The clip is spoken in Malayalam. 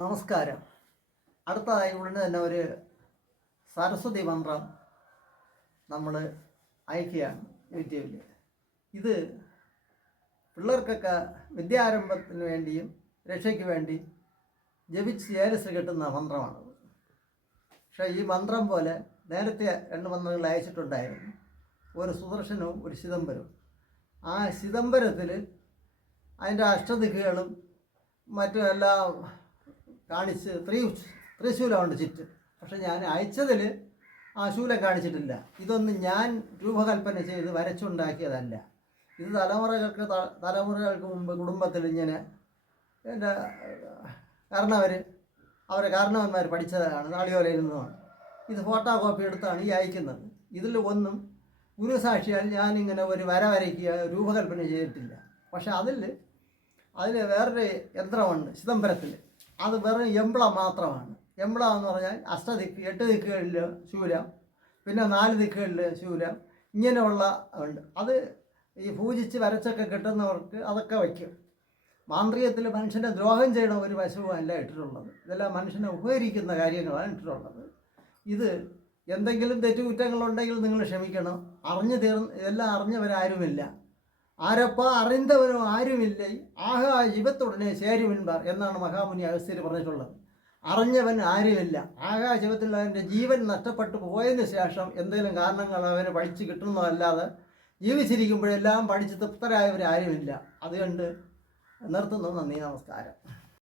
നമസ്കാരം. അടുത്തതായി ഉടനെ തന്നെ ഒരു സരസ്വതി മന്ത്രം നമ്മൾ അയക്കുകയാണ് യൂട്യൂബിൽ. ഇത് പിള്ളേർക്കൊക്കെ വിദ്യാരംഭത്തിന് വേണ്ടിയും രക്ഷയ്ക്ക് വേണ്ടി ജപിച്ച് ചേരസ് കിട്ടുന്ന മന്ത്രമാണത്. പക്ഷേ ഈ മന്ത്രം പോലെ നേരത്തെ 2 മന്ത്രങ്ങൾ അയച്ചിട്ടുണ്ടായിരുന്നു, ഒരു സുദർശനവും ഒരു ചിദംബരവും. ആ ചിദംബരത്തിൽ അതിൻ്റെ അഷ്ടദിക്കുകളും മറ്റും എല്ലാം കാണിച്ച് ത്രിശൂലമുണ്ട് ചുറ്റും. പക്ഷെ ഞാൻ അയച്ചതിൽ ആ ശൂലം കാണിച്ചിട്ടില്ല. ഇതൊന്നും ഞാൻ രൂപകൽപ്പന ചെയ്ത് വരച്ചുണ്ടാക്കിയതല്ല. ഇത് തലമുറകൾക്ക് മുമ്പ് കുടുംബത്തിൽ ഇങ്ങനെ എൻ്റെ അവരെ കാരണവന്മാർ പഠിച്ചതാണ്, നാളിയോലയിൽ നിന്നുമാണ്. ഇത് ഫോട്ടോ കോപ്പി എടുത്താണ് ഈ അയക്കുന്നത്. ഇതിൽ ഒന്നും ഗുരുസാക്ഷിയാൽ ഞാനിങ്ങനെ ഒരു വര വരയ്ക്കുക രൂപകൽപ്പന ചെയ്തിട്ടില്ല. പക്ഷെ അതിൽ വേറൊരു യന്ത്രമുണ്ട് ചിദംബരത്തിൽ. അത് വെറും എംബ്ലം മാത്രമാണ്. എംബ്ലം എന്ന് പറഞ്ഞാൽ 8 ദിക്കുകളിൽ ശൂലം, പിന്നെ 4 ദിക്കുകളിൽ ശൂലം, ഇങ്ങനെയുള്ള ഉണ്ട്. അത് ഈ പൂജിച്ച് വരച്ചൊക്കെ കിട്ടുന്നവർക്ക് അതൊക്കെ വയ്ക്കും. മാന്ത്രികത്തിൽ മനുഷ്യനെ ദ്രോഹം ചെയ്യണ ഒരു വശവുമല്ല ഇട്ടിട്ടുള്ളത്. ഇതെല്ലാം മനുഷ്യനെ ഉപകരിക്കുന്ന കാര്യങ്ങളാണ് ഇട്ടിട്ടുള്ളത്. ഇത് എന്തെങ്കിലും തെറ്റുകുറ്റങ്ങളുണ്ടെങ്കിൽ നിങ്ങൾ ക്ഷമിക്കണം. ഇതെല്ലാം അറിഞ്ഞവരാരുമില്ല. ആരപ്പ അറിന്തവനോ ആരുമില്ല, ആഹാ ജീവത്തുടനെ ചേരുവിൻപാർ എന്നാണ് മഹാമുനി അഗസ്ത്യർ പറഞ്ഞിട്ടുള്ളത്. അറിഞ്ഞവൻ ആരുമില്ല. ആഹാ ജീവത്തിൽ അവൻ്റെ ജീവൻ നഷ്ടപ്പെട്ടു പോയതിന് ശേഷം എന്തെങ്കിലും കാരണങ്ങൾ അവന് പഠിച്ച് കിട്ടുന്നതല്ലാതെ ജീവിച്ചിരിക്കുമ്പോഴെല്ലാം പഠിച്ച് തൃപ്തരായവരാരുമില്ല. അതുകൊണ്ട് നിർത്തുന്നു. നന്ദി, നമസ്കാരം.